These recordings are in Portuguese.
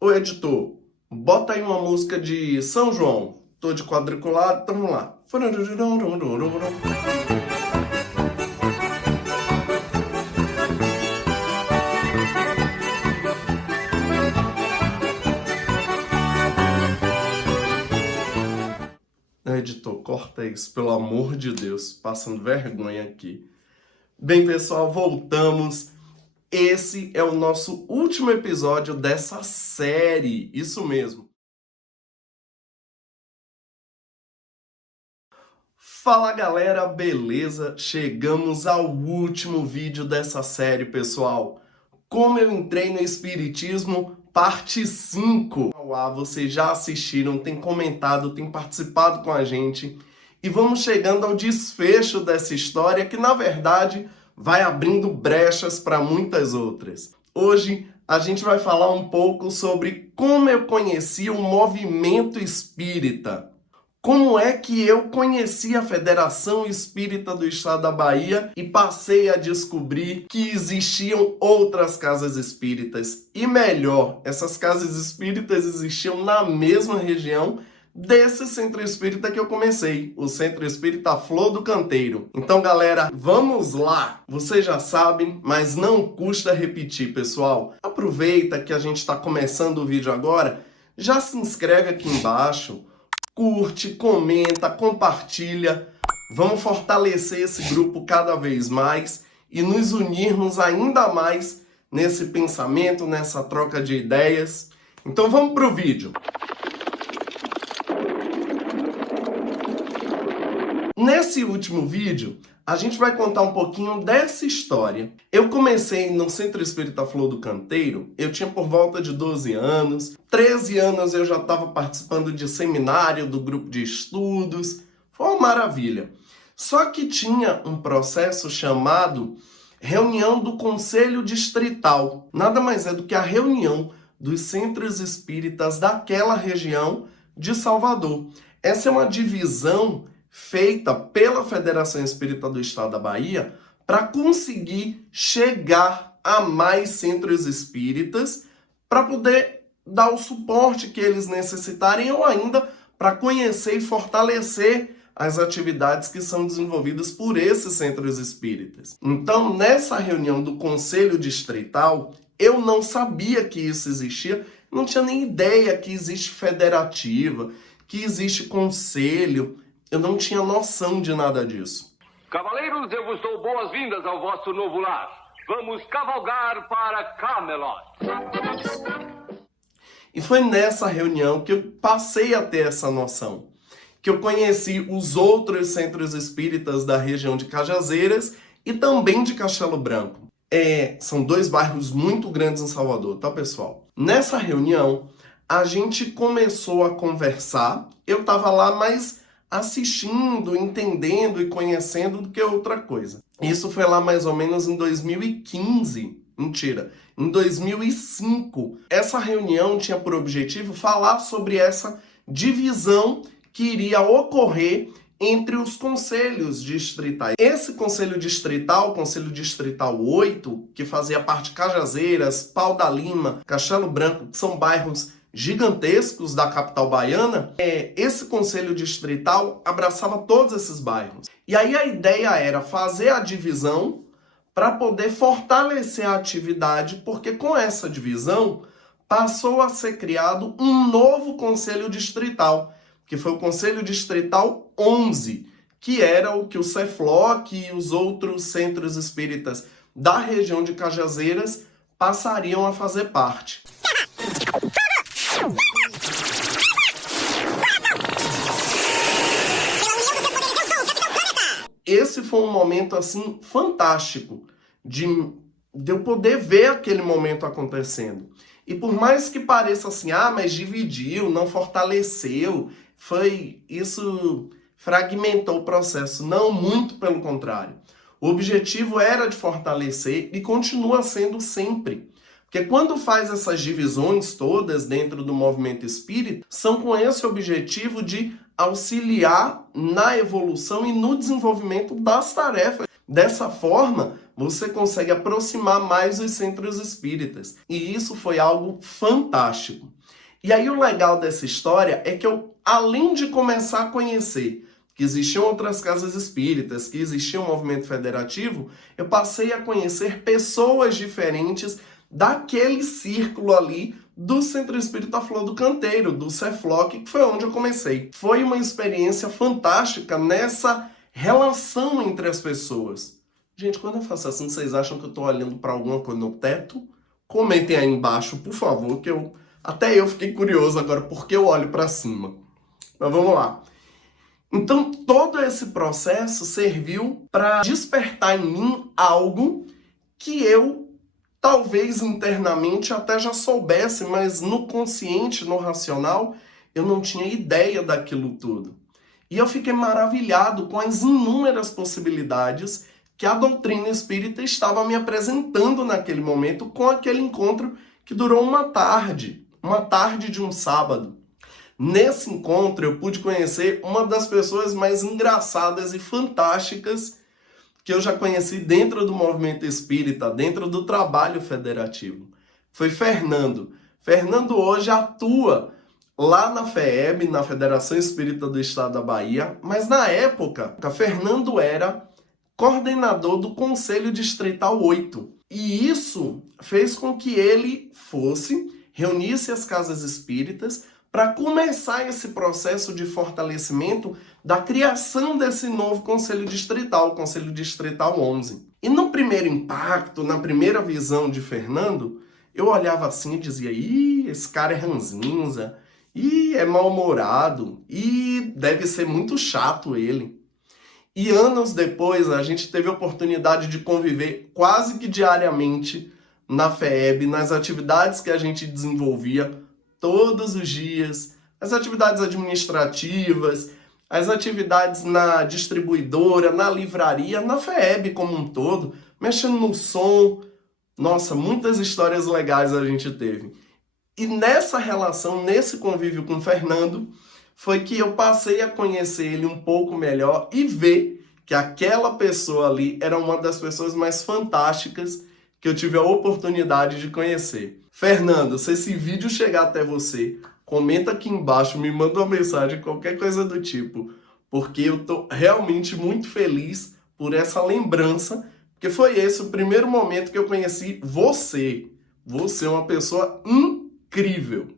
Ô editor, bota aí uma música de São João. Tô de quadriculado, então vamos lá. Editor, corta isso, pelo amor de Deus, passando vergonha aqui. Bem, pessoal, voltamos. Esse é o nosso último episódio dessa série, isso mesmo. Fala galera, beleza? Chegamos ao último vídeo dessa série, pessoal. Como eu entrei no Espiritismo, parte 5. Vocês já assistiram, têm comentado, têm participado com a gente. E vamos chegando ao desfecho dessa história que, na verdade, vai abrindo brechas para muitas outras. Hoje, a gente vai falar um pouco sobre como eu conheci o movimento espírita. Como é que eu conheci a Federação Espírita do Estado da Bahia e passei a descobrir que existiam outras casas espíritas. E melhor, essas casas espíritas existiam na mesma região desse centro espírita que eu comecei, o Centro Espírita Flor do Canteiro. Então, galera, vamos lá! Vocês já sabem, mas não custa repetir, pessoal. Aproveita que a gente está começando o vídeo agora, já se inscreve aqui embaixo, curte, comenta, compartilha. Vamos fortalecer esse grupo cada vez mais e nos unirmos ainda mais nesse pensamento, nessa troca de ideias. Então vamos para o vídeo. Nesse último vídeo, a gente vai contar um pouquinho dessa história. Eu comecei no Centro Espírita Flor do Canteiro, eu tinha por volta de 12 anos. 13 anos eu já estava participando de seminário, do grupo de estudos. Foi uma maravilha. Só que tinha um processo chamado reunião do Conselho Distrital. Nada mais é do que a reunião dos centros espíritas daquela região de Salvador. Essa é uma divisão feita pela Federação Espírita do Estado da Bahia para conseguir chegar a mais centros espíritas para poder dar o suporte que eles necessitarem ou ainda para conhecer e fortalecer as atividades que são desenvolvidas por esses centros espíritas. Então, nessa reunião do Conselho Distrital, eu não sabia que isso existia, não tinha nem ideia que existe federativa, que existe conselho. Eu não tinha noção de nada disso. Cavaleiros, eu vos dou boas-vindas ao vosso novo lar. Vamos cavalgar para Camelot. E foi nessa reunião que eu passei a ter essa noção. Que eu conheci os outros centros espíritas da região de Cajazeiras e também de Castelo Branco. São dois bairros muito grandes em Salvador, tá, pessoal? Nessa reunião, a gente começou a conversar. Eu tava lá, mas assistindo, entendendo e conhecendo do que outra coisa. Isso foi lá mais ou menos em 2015. Mentira, em 2005. Essa reunião tinha por objetivo falar sobre essa divisão que iria ocorrer entre os conselhos distritais. Esse conselho distrital, Conselho Distrital 8, que fazia parte de Cajazeiras, Pau da Lima, Castelo Branco, que são bairros gigantescos da capital baiana, esse conselho distrital abraçava todos esses bairros. E aí a ideia era fazer a divisão para poder fortalecer a atividade, porque com essa divisão passou a ser criado um novo conselho distrital, que foi o Conselho Distrital 11, que era o que o CEFLOC e os outros centros espíritas da região de Cajazeiras passariam a fazer parte. Esse foi um momento, assim, fantástico de eu poder ver aquele momento acontecendo. E por mais que pareça assim, mas dividiu, não fortaleceu, isso fragmentou o processo. Não, muito pelo contrário. O objetivo era de fortalecer e continua sendo sempre. Porque quando faz essas divisões todas dentro do movimento espírita, são com esse objetivo de auxiliar na evolução e no desenvolvimento das tarefas Dessa forma, você consegue aproximar mais os centros espíritas. E isso foi algo fantástico. E aí o legal dessa história é que eu, além de começar a conhecer que existiam outras casas espíritas, que existia um movimento federativo, eu passei a conhecer pessoas diferentes daquele círculo ali do Centro Espírita Flor do Canteiro, do CEFLOC, que foi onde eu comecei. Foi uma experiência fantástica nessa relação entre as pessoas. Gente, quando eu faço assim, vocês acham que eu estou olhando para alguma coisa no teto? Comentem aí embaixo, por favor, que até eu fiquei curioso agora porque eu olho para cima. Mas vamos lá. Então, todo esse processo serviu para despertar em mim algo que eu, talvez internamente, até já soubesse, mas no consciente, no racional, eu não tinha ideia daquilo tudo. E eu fiquei maravilhado com as inúmeras possibilidades que a doutrina espírita estava me apresentando naquele momento, com aquele encontro que durou uma tarde de um sábado. Nesse encontro, eu pude conhecer uma das pessoas mais engraçadas e fantásticas que eu já conheci dentro do movimento espírita, dentro do trabalho federativo. Foi Fernando. Fernando hoje atua lá na FEEB, na Federação Espírita do Estado da Bahia, mas na época, Fernando era coordenador do Conselho Distrital 8. E isso fez com que ele reunisse as casas espíritas para começar esse processo de fortalecimento da criação desse novo Conselho Distrital, o Conselho Distrital 11. E no primeiro impacto, na primeira visão de Fernando, eu olhava assim e dizia, esse cara é ranzinza, é mal-humorado, deve ser muito chato ele. E anos depois, a gente teve a oportunidade de conviver quase que diariamente na FEEB, nas atividades que a gente desenvolvia todos os dias, as atividades administrativas, as atividades na distribuidora, na livraria, na FEEB como um todo, mexendo no som. Nossa, muitas histórias legais a gente teve. E nessa relação, nesse convívio com o Fernando, foi que eu passei a conhecer ele um pouco melhor e ver que aquela pessoa ali era uma das pessoas mais fantásticas que eu tive a oportunidade de conhecer. Fernando, se esse vídeo chegar até você, comenta aqui embaixo, me manda uma mensagem, qualquer coisa do tipo, porque eu tô realmente muito feliz por essa lembrança, porque foi esse o primeiro momento que eu conheci você. Você é uma pessoa incrível.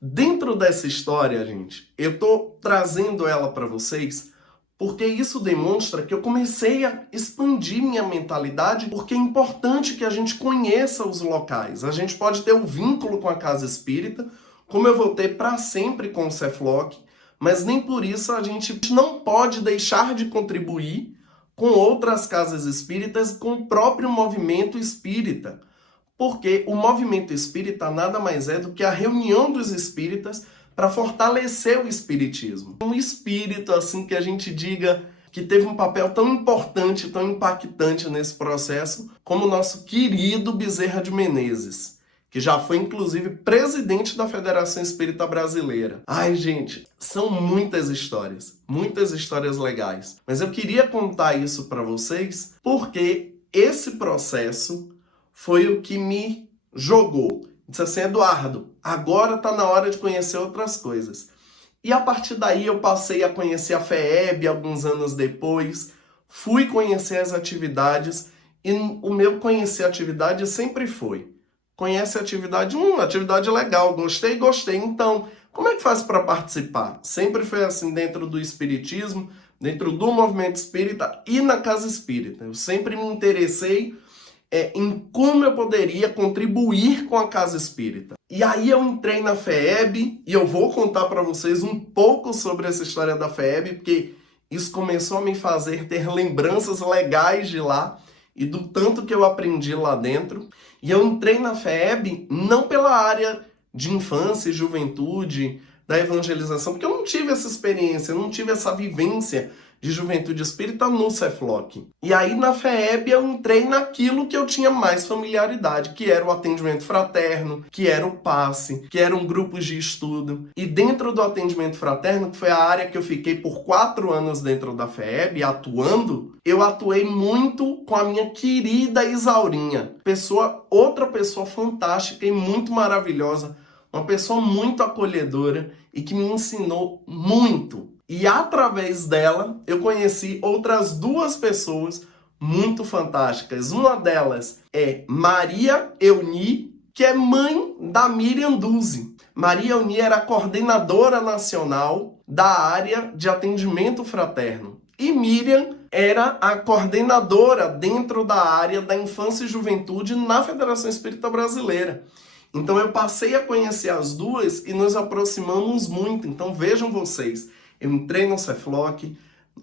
Dentro dessa história, gente, eu tô trazendo ela para vocês porque isso demonstra que eu comecei a expandir minha mentalidade, porque é importante que a gente conheça os locais. A gente pode ter um vínculo com a casa espírita, como eu vou ter para sempre com o CEFLOC, mas nem por isso a gente não pode deixar de contribuir com outras casas espíritas, com o próprio movimento espírita. Porque o movimento espírita nada mais é do que a reunião dos espíritas para fortalecer o espiritismo. Um espírito, assim, que a gente diga que teve um papel tão importante, tão impactante nesse processo, como o nosso querido Bezerra de Menezes, que já foi, inclusive, presidente da Federação Espírita Brasileira. Ai, gente, são muitas histórias legais. Mas eu queria contar isso para vocês porque esse processo foi o que me jogou. Disse assim, Eduardo, agora está na hora de conhecer outras coisas. E a partir daí eu passei a conhecer a FEEB alguns anos depois, fui conhecer as atividades e o meu conhecer a atividade sempre foi. Conhece a atividade? Atividade legal, gostei. Então, como é que faz para participar? Sempre foi assim dentro do espiritismo, dentro do movimento espírita e na casa espírita. Eu sempre me interessei em como eu poderia contribuir com a casa espírita. E aí eu entrei na FEEB e eu vou contar para vocês um pouco sobre essa história da FEEB, porque isso começou a me fazer ter lembranças legais de lá e do tanto que eu aprendi lá dentro. E eu entrei na FEEB não pela área de infância e juventude, da evangelização, porque eu não tive essa experiência, eu não tive essa vivência de Juventude Espírita no Cefloc. E aí na FEEB eu entrei naquilo que eu tinha mais familiaridade, que era o atendimento fraterno, que era o passe, que eram grupos de estudo. E dentro do atendimento fraterno, que foi a área que eu fiquei por 4 anos dentro da FEEB atuando, eu atuei muito com a minha querida Isaurinha, outra pessoa fantástica e muito maravilhosa, uma pessoa muito acolhedora e que me ensinou muito. E através dela, eu conheci outras 2 pessoas muito fantásticas. Uma delas é Maria Euni, que é mãe da Miriam Duzi. Maria Euni era coordenadora nacional da área de atendimento fraterno. E Miriam era a coordenadora dentro da área da infância e juventude na Federação Espírita Brasileira. Então eu passei a conhecer as 2 e nos aproximamos muito. Então vejam vocês, eu entrei no Cefloc,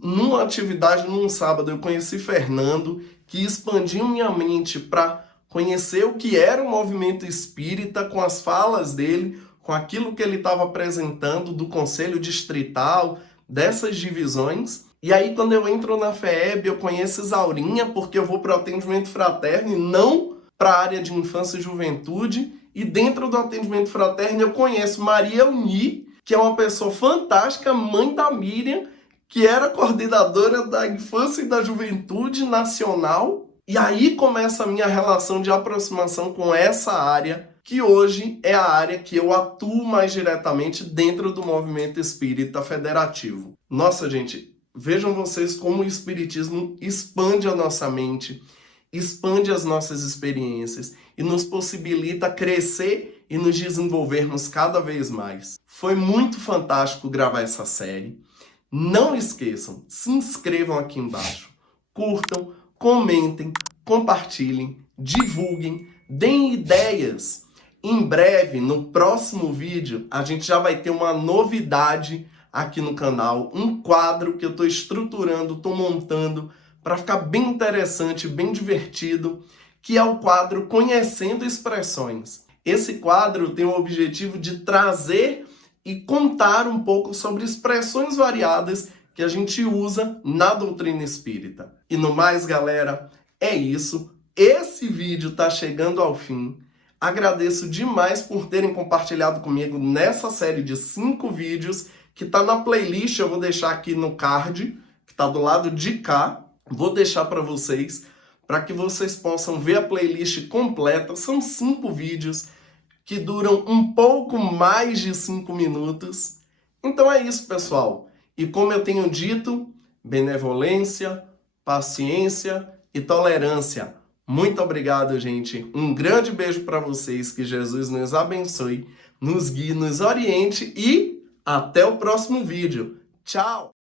numa atividade num sábado eu conheci Fernando, que expandiu minha mente para conhecer o que era o movimento espírita, com as falas dele, com aquilo que ele estava apresentando do Conselho Distrital, dessas divisões. E aí quando eu entro na FEEB eu conheço Isaurinha, porque eu vou para o atendimento fraterno e não para a área de infância e juventude. E dentro do atendimento fraterno eu conheço Maria Euni, que é uma pessoa fantástica, mãe da Miriam, que era coordenadora da infância e da juventude nacional. E aí começa a minha relação de aproximação com essa área, que hoje é a área que eu atuo mais diretamente dentro do movimento espírita federativo. Nossa, gente, vejam vocês como o espiritismo expande a nossa mente, expande as nossas experiências e nos possibilita crescer e nos desenvolvermos cada vez mais. Foi muito fantástico gravar essa série. Não esqueçam, se inscrevam aqui embaixo, curtam, comentem, compartilhem, divulguem, deem ideias. Em breve, no próximo vídeo, a gente já vai ter uma novidade aqui no canal, um quadro que eu estou estruturando, estou montando para ficar bem interessante, bem divertido, que é o quadro Conhecendo Expressões. Esse quadro tem o objetivo de trazer e contar um pouco sobre expressões variadas que a gente usa na doutrina espírita. E no mais, galera, é isso. Esse vídeo está chegando ao fim. Agradeço demais por terem compartilhado comigo nessa série de 5 vídeos, que está na playlist, eu vou deixar aqui no card, que está do lado de cá. Vou deixar para vocês, para que vocês possam ver a playlist completa. São 5 vídeos que duram um pouco mais de 5 minutos. Então é isso, pessoal. E como eu tenho dito, benevolência, paciência e tolerância. Muito obrigado, gente. Um grande beijo para vocês. Que Jesus nos abençoe, nos guie, nos oriente e até o próximo vídeo. Tchau!